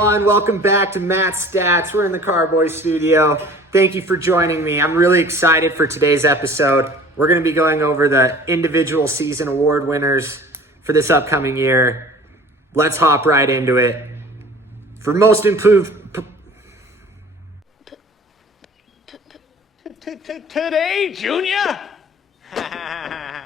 everyone. Welcome back to Matt's Stats. We're in the Carboy studio. Thank you for joining me. I'm really excited for today's episode. We're going to be going over the individual season award winners for this upcoming year. Let's hop right into it. For most improved... Today, Junior? Wow.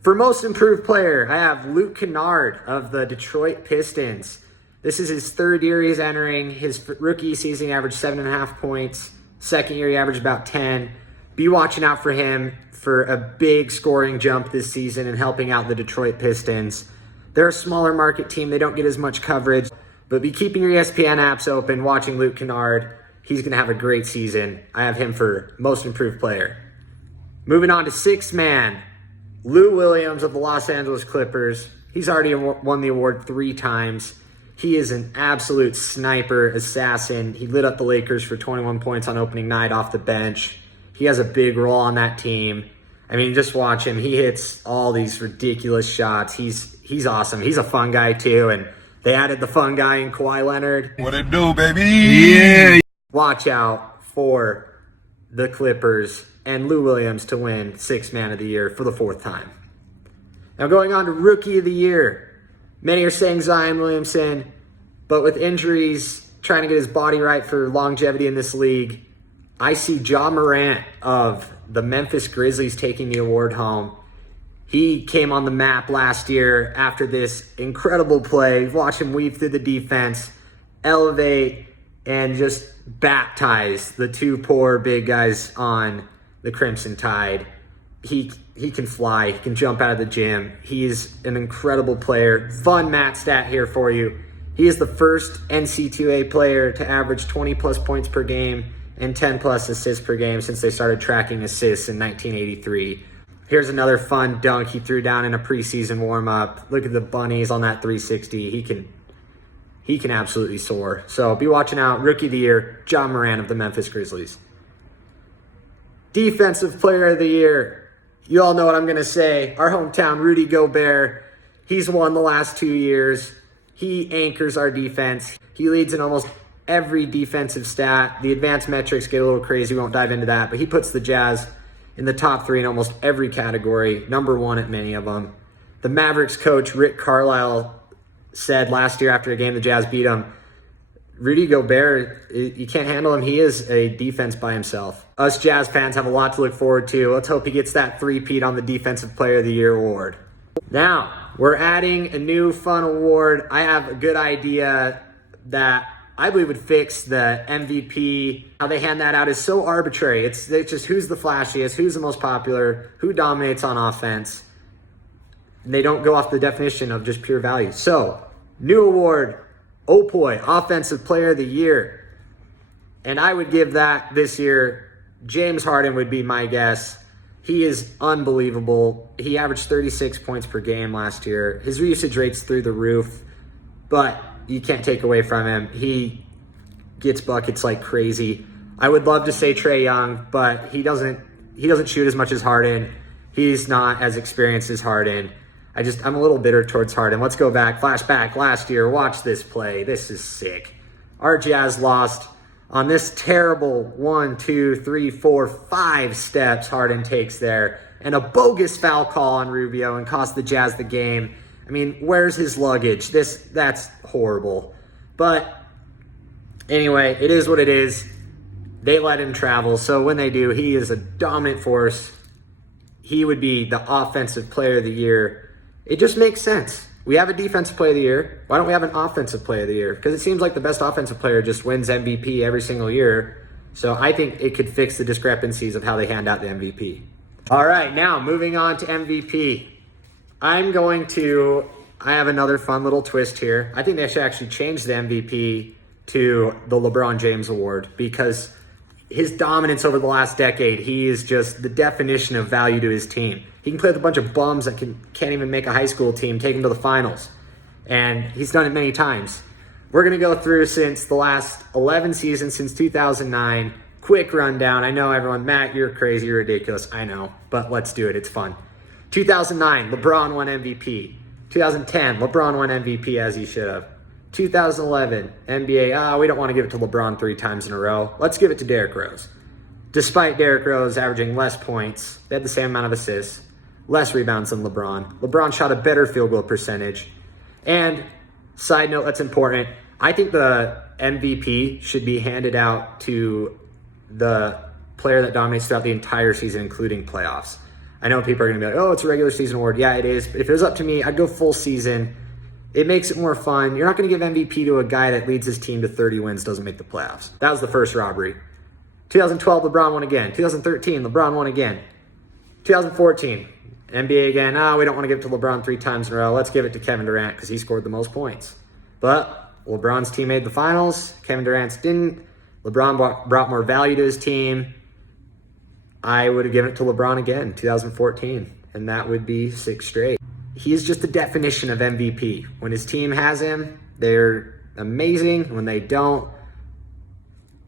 For most improved player, I have Luke Kennard of the Detroit Pistons. This is his third year he's entering. His rookie season, he averaged 7.5 points. Second year, he averaged about 10. Be watching out for him for a big scoring jump this season and helping out the Detroit Pistons. They're a smaller market team. They don't get as much coverage. But be keeping your ESPN apps open, watching Luke Kennard. He's going to have a great season. I have him for most improved player. Moving on to sixth man, Lou Williams of the Los Angeles Clippers. He's already won the award 3 times. He is an absolute sniper assassin. He lit up the Lakers for 21 points on opening night off the bench. He has a big role on that team. I mean, just watch him. He hits all these ridiculous shots. He's awesome. He's a fun guy too. And they added the fun guy in Kawhi Leonard. What it do, baby? Yeah. Watch out for the Clippers and Lou Williams to win Sixth Man of the Year for the 4th time. Now going on to Rookie of the Year. Many are saying Zion Williamson, but with injuries, trying to get his body right for longevity in this league, I see Ja Morant of the Memphis Grizzlies taking the award home. He came on the map last year after this incredible play. Watch him weave through the defense, elevate, and just baptize the 2 poor big guys on the Crimson Tide. He can fly. He can jump out of the gym. He's an incredible player. Fun Matt stat here for you. He is the first NCAA player to average 20-plus points per game and 10-plus assists per game since they started tracking assists in 1983. Here's another fun dunk he threw down in a preseason warm-up. Look at the bunnies on that 360. He can absolutely soar. So be watching out. Rookie of the Year, Ja Morant of the Memphis Grizzlies. Defensive Player of the Year. You all know what I'm going to say. Our hometown, Rudy Gobert. He's won the last 2 years. He anchors our defense. He leads in almost every defensive stat. The advanced metrics get a little crazy. We won't dive into that. But he puts the Jazz in the top 3 in almost every category. Number 1 at many of them. The Mavericks coach, Rick Carlisle, said last year after a game the Jazz beat him, Rudy Gobert, you can't handle him. He is a defense by himself. Us Jazz fans have a lot to look forward to. Let's hope he gets that 3-peat on the Defensive Player of the Year award. Now, we're adding a new fun award. I have a good idea that I believe would fix the MVP. How they hand that out is so arbitrary. It's just who's the flashiest, who's the most popular, who dominates on offense. They don't go off the definition of just pure value. So, new award, Opoy, Offensive Player of the Year. And I would give that this year, James Harden would be my guess. He is unbelievable. He averaged 36 points per game last year. His usage rate's through the roof, but you can't take away from him. He gets buckets like crazy. I would love to say Trae Young, but he doesn't shoot as much as Harden. He's not as experienced as Harden. I'm a little bitter towards Harden. Let's go back, flashback last year. Watch this play. This is sick. Our Jazz lost on this terrible 1, 2, 3, 4, 5 steps Harden takes there. And a bogus foul call on Rubio and cost the Jazz the game. I mean, where's his luggage? That's horrible. But anyway, it is what it is. They let him travel. So when they do, he is a dominant force. He would be the Offensive Player of the Year. It just makes sense. We have a Defensive Player of the Year. Why don't we have an Offensive Player of the Year? Because it seems like the best offensive player just wins MVP every single year. So I think it could fix the discrepancies of how they hand out the MVP. All right, now moving on to MVP. I have another fun little twist here. I think they should actually change the MVP to the LeBron James Award because his dominance over the last decade, he is just the definition of value to his team. He can play with a bunch of bums that can't even make a high school team, take them to the finals. And he's done it many times. We're going to go through since the last 11 seasons, since 2009. Quick rundown. I know everyone, Matt, you're crazy, you're ridiculous. I know, but let's do it. It's fun. 2009, LeBron won MVP. 2010, LeBron won MVP as he should have. 2011, NBA, we don't want to give it to LeBron 3 times in a row. Let's give it to Derrick Rose. Despite Derrick Rose averaging less points, they had the same amount of assists, less rebounds than LeBron. LeBron shot a better field goal percentage. And side note that's important, I think the MVP should be handed out to the player that dominates throughout the entire season, including playoffs. I know people are going to be like, oh, it's a regular season award. Yeah, it is. But if it was up to me, I'd go full season. It makes it more fun. You're not going to give MVP to a guy that leads his team to 30 wins, doesn't make the playoffs. That was the first robbery. 2012, LeBron won again. 2013, LeBron won again. 2014, NBA again. We don't want to give it to LeBron 3 times in a row. Let's give it to Kevin Durant because he scored the most points. But LeBron's team made the finals. Kevin Durant's didn't. LeBron brought more value to his team. I would have given it to LeBron again, 2014, and that would be 6 straight. He is just the definition of MVP. When his team has him, they're amazing. When they don't,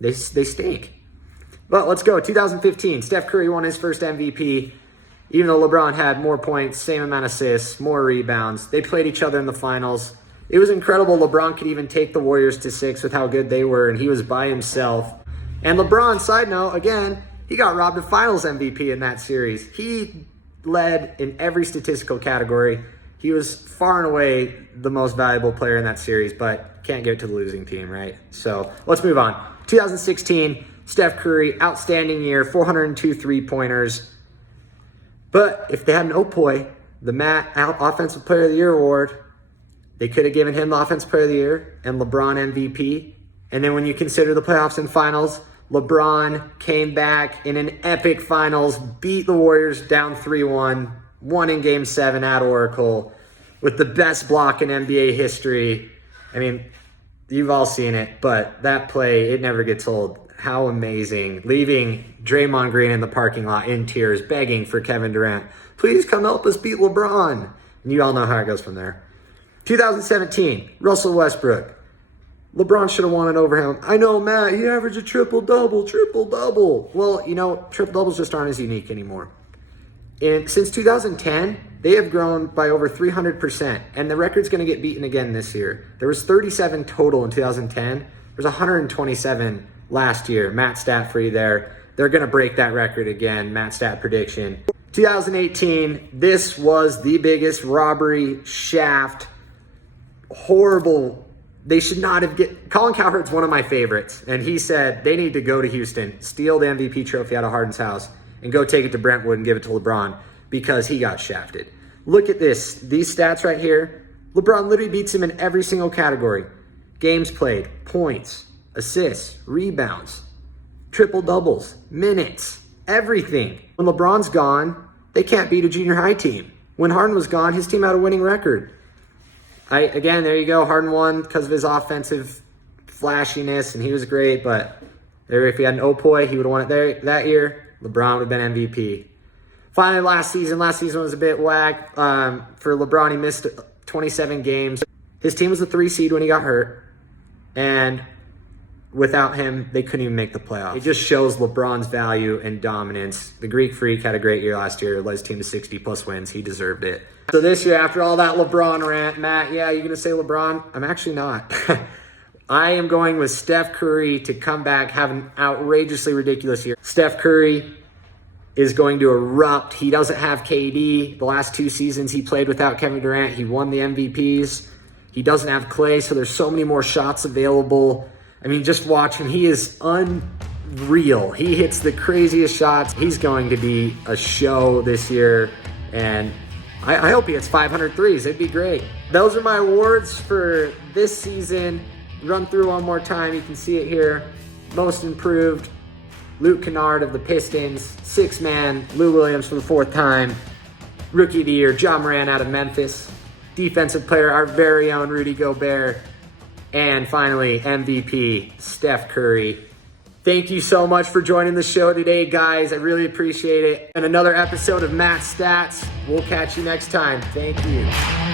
they stink. But let's go. 2015, Steph Curry won his first MVP. Even though LeBron had more points, same amount of assists, more rebounds. They played each other in the finals. It was incredible. LeBron could even take the Warriors to 6 with how good they were, and he was by himself. And LeBron, side note, again, he got robbed of finals MVP in that series. He led in every statistical category. He was far and away the most valuable player in that series, but can't give it to the losing team, right? So let's move on. 2016, Steph Curry, outstanding year, 402 3-pointers. But if they had an Opoy, the Offensive Player of the Year award, they could have given him the Offensive Player of the Year and LeBron MVP. And then when you consider the playoffs and finals, LeBron came back in an epic finals, beat the Warriors down 3-1, won in Game 7 at Oracle with the best block in NBA history. I mean, you've all seen it, but that play, it never gets old. How amazing. Leaving Draymond Green in the parking lot in tears, begging for Kevin Durant, please come help us beat LeBron. And you all know how it goes from there. 2017, Russell Westbrook. LeBron should have won it over him. I know, Matt, he averaged a triple-double. Well, you know, triple-doubles just aren't as unique anymore. And since 2010, they have grown by over 300%, and the record's going to get beaten again this year. There was 37 total in 2010. There was 127 last year. Matt stat for you there. They're going to break that record again. Matt stat prediction. 2018, this was the biggest robbery, shaft, horrible. They should not have Colin Cowherd's one of my favorites, and he said they need to go to Houston, steal the MVP trophy out of Harden's house, and go take it to Brentwood and give it to LeBron because he got shafted. Look at this. These stats right here. LeBron literally beats him in every single category. Games played, points, assists, rebounds, triple-doubles, minutes, everything. When LeBron's gone, they can't beat a junior high team. When Harden was gone, his team had a winning record. Again, there you go. Harden won because of his offensive flashiness, and he was great. But if he had an Opoy, he would have won it there that year. LeBron would have been MVP. Finally, last season was a bit whack. For LeBron, he missed 27 games. His team was the 3 seed when he got hurt. And without him, they couldn't even make the playoffs. It just shows LeBron's value and dominance. The Greek Freak had a great year last year. Led his team to 60-plus wins. He deserved it. So this year, after all that LeBron rant, Matt, yeah, you're going to say LeBron? I'm actually not. I am going with Steph Curry to come back, have an outrageously ridiculous year. Steph Curry is going to erupt. He doesn't have KD. The last 2 seasons he played without Kevin Durant, he won the MVPs. He doesn't have Klay, so there's so many more shots available. I mean, just watch him. He is unreal. He hits the craziest shots. He's going to be a show this year, and I hope he hits 500 threes. It'd be great. Those are my awards for this season. Run through one more time. You can see it here. Most improved, Luke Kennard of the Pistons. 6-man, Lou Williams for the 4th time. Rookie of the Year, Ja Morant out of Memphis. Defensive player, our very own Rudy Gobert. And finally, MVP, Steph Curry. Thank you so much for joining the show today, guys. I really appreciate it. And another episode of Matt Stats. We'll catch you next time. Thank you.